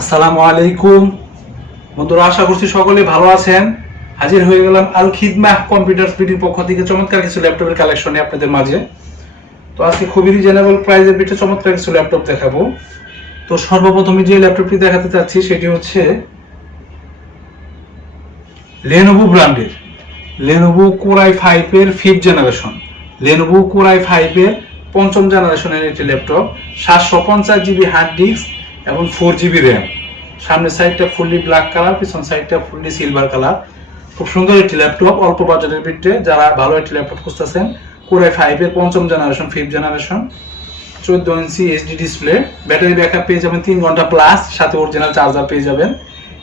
আসসালামু আলাইকুম বন্ধুরা, আশা করছি সকলে ভালো আছেন। হাজির হয়ে গেলাম আল খিদমাহ কম্পিউটার পিটির পক্ষ থেকে চমৎকার কিছু ল্যাপটপের কালেকশনে আপনাদের মাঝে। তো আজকে খুবই রিজনেবল প্রাইসের ভিতরে চমৎকার কিছু ল্যাপটপ দেখাবো। তো সর্বপ্রথমে যে ল্যাপটপটি দেখাতে চাচ্ছি সেটি হচ্ছে লেনোভো ব্র্যান্ডের লেনোভো কোর i5 এর 5th generation, Lenovo core i5 এর 5ম জেনারেশনের একটি ল্যাপটপ। 750 GB হার্ড ডিস্ক এবং 4 GB র্যাম। সামনের সাইডটা ফুললি ব্ল্যাক কালার, পিছন সাইডটা ফুললি সিলভার কালার। খুব সুন্দর একটি ল্যাপটপ, অল্প বাজেটের ভিতরে যারা ভালো একটি ল্যাপটপ খুঁজতেছেন। কোর i5 এর 5ম generation, 5th generation, 14 inch HD display. Battery backup পেয়ে যাবেন 3 ঘন্টা প্লাস, সাথে অরিজিনাল চার্জার পেয়ে যাবেন।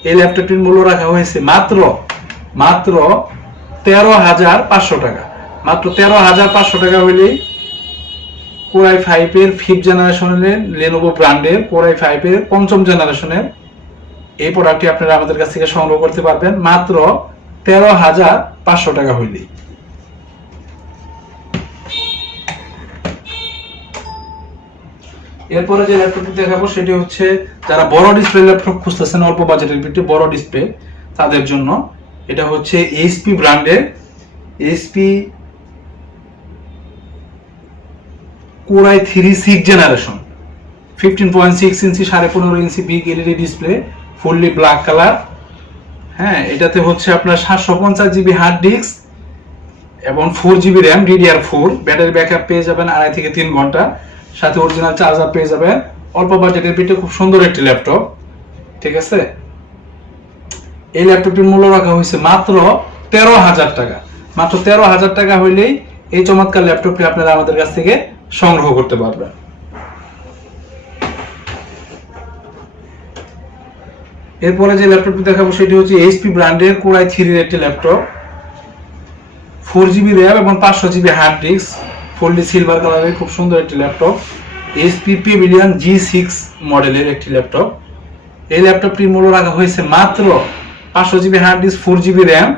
এই ল্যাপটপটির মূল্য রাখা হয়েছে মাত্র 13,500 টাকা। মাত্র 13,500 টাকা হইলেই কোর i5 এর 5th জেনারেশনের লেনোভো ব্র্যান্ডের কোর i5 এর 5ম জেনারেশনের এই প্রোডাক্টটি আপনারা আমাদের কাছ থেকে সংগ্রহ করতে পারবেন মাত্র 13,500 টাকা হইলেই। এরপরে যে ল্যাপটপটি দেখাবো সেটি হচ্ছে যারা বড় ডিসপ্লে ল্যাপটপ খুঁজতেছেন অল্প বাজেটের ভিতরে বড় ডিসপ্লে তাদের জন্য। এটা হচ্ছে এইচপি ব্র্যান্ডের HP core i3 6th generation, 15.6 ইঞ্চি 15.5 ইঞ্চি big LED display, fully black colour. হ্যাঁ, এটাতে হচ্ছে আপনার 750 GB হার্ড ডিস্ক এবং 4 GB RAM DDR4। Battery backup পেয়ে যাবেন 2.5 থেকে 3 ঘন্টা, সাথে অরিজিনাল চার্জার পেয়ে যাবেন। অল্প বাজেটের ভিতরে খুব সুন্দর একটি ল্যাপটপ, ঠিক আছে। এই ল্যাপটপটির মূল্য রাখা হয়েছে মাত্র 13,000 টাকা। মাত্র 13,000 টাকা হইলেই এই চমৎকার ল্যাপটপটি আপনারা আমাদের কাছ থেকে সংগ্রহ করতে পারবেন। এরপরে যে ল্যাপটপটি দেখাবো সেটি হচ্ছে এইচপি ব্র্যান্ডের কোর i3 এর একটি ল্যাপটপ, 4 GB র্যাম এবং 500 GB hard disk, fully silver কালারের খুব সুন্দর একটি ল্যাপটপ। এইচপি প্যাভিলিয়ন G6 মডেলের একটি ল্যাপটপ। এই ল্যাপটপটির মূল্য রাখা হয়েছে মাত্র 500 GB hard disk, 4 GB RAM,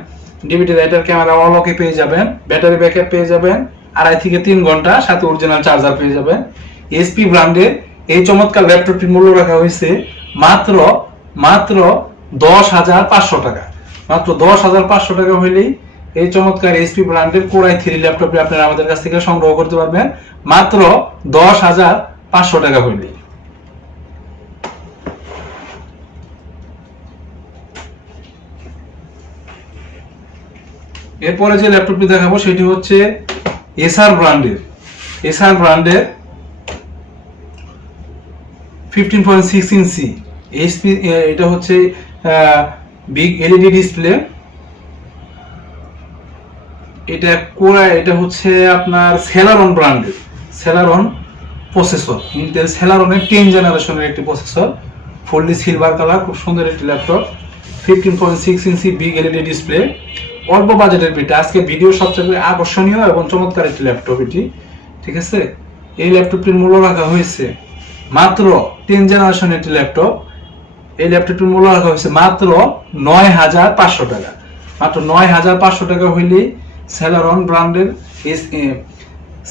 DVD writer, camera all okay পেয়ে যাবেন। ব্যাটারি ব্যাকআপ পেয়ে যাবেন 2.5 থেকে 3 ঘন্টা, সাথে অরিজিনাল চার্জার পেয়ে যাবেন। এইচপি ব্র্যান্ডের এই চমৎকার ল্যাপটপটির মূল্য রাখা হয়েছে মাত্র 10,500 টাকা। মাত্র 10,500 টাকা হইলেই এই চমৎকার এইচপি ব্র্যান্ডের কোর i3 ল্যাপটপটি আপনারা আমাদের কাছ থেকে সংগ্রহ করতে পারবেন মাত্র 10,500 টাকা হইলেই। এরপরে যে ল্যাপটপটি দেখাবো সেটি হচ্ছে এসার ব্র্যান্ডের 15.6 ইঞ্চি এইচপি, এটা হচ্ছে বিগ এলইডি ডিসপ্লে। এটা হচ্ছে আপনার সেলারন ব্র্যান্ডের সেলারন প্রসেসর, ইন্টেল সেলারনের 10 জেনারেশনের একটি প্রসেসর, ফুললি সিলভার কালার, খুব সুন্দর একটি ল্যাপটপ। 15.6 ইঞ্চি বিগ এলইডি ডিসপ্লে, অল্প বাজেটের ভিতরে আজকে ভিডিও সবচেয়ে আকর্ষণীয় এবং চমৎকার একটি ল্যাপটপ এটি, ঠিক আছে। এই ল্যাপটপটির মূল্য রাখা হয়েছে মাত্র 10 জেনারেশনের একটি ল্যাপটপ। এই ল্যাপটপটির মূল্য রাখা হয়েছে মাত্র 9,500 টাকা। মাত্র 9,500 টাকা হইলেই সেলারন ব্র্যান্ডের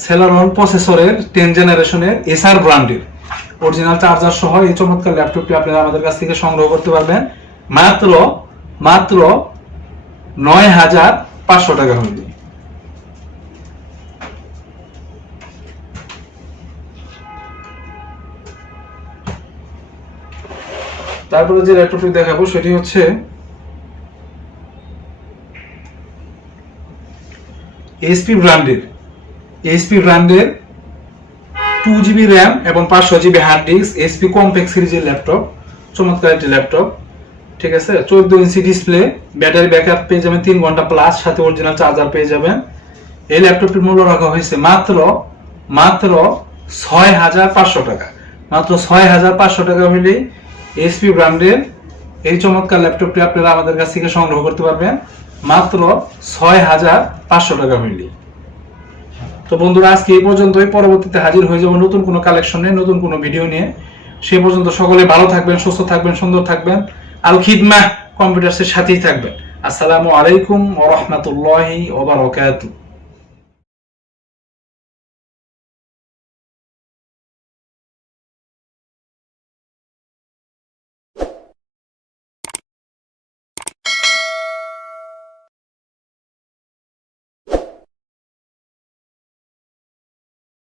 সেলারন প্রসেসরের 10 জেনারেশনের এসআর ব্র্যান্ডের অরিজিনাল চার্জার সহ এই চমৎকার ল্যাপটপটি আপনারা আমাদের কাছ থেকে সংগ্রহ করতে পারবেন মাত্র 9,500 টাকা হইলে। তারপরে যে ল্যাপটপটি দেখাবো সেটি হচ্ছে এইচপি ব্র্যান্ডের 2 GB র্যাম এবং 500 GB hard disk, HP compact সিরিজের ল্যাপটপ, চমৎকার একটি ল্যাপটপ, ঠিক আছে। 14 ইঞ্চি ডিসপ্লে, ব্যাটারি ব্যাকআপ পেয়ে যাবেন 3 ঘন্টা প্লাস, সাথে অরিজিনাল চার্জার পেয়ে যাবেন। এই ল্যাপটপটির মূল্য রাখা হয়েছে মাত্র 6,500 টাকা। মাত্র 6,500 টাকা হইলেই এইচপি ব্র্যান্ডের এই চমৎকার ল্যাপটপটি আপনারা আমাদের কাছ থেকে সংগ্রহ করতে পারবেন মাত্র 6,500 টাকা হইলেই। তো বন্ধুরা, আজকে এই পর্যন্তই। পরবর্তীতে হাজির হয়ে যাব নতুন কোনো কালেকশনে, নতুন কোনো ভিডিও নিয়ে। সে পর্যন্ত সকলে ভালো থাকবেন, সুস্থ থাকবেন, সুন্দর থাকবেন। আল খিদমাহ কম্পিউটার্সের সাথেই থাকবেন। আসসালামু আলাইকুম ওয়া রাহমাতুল্লাহি ওয়া বারাকাতুহু।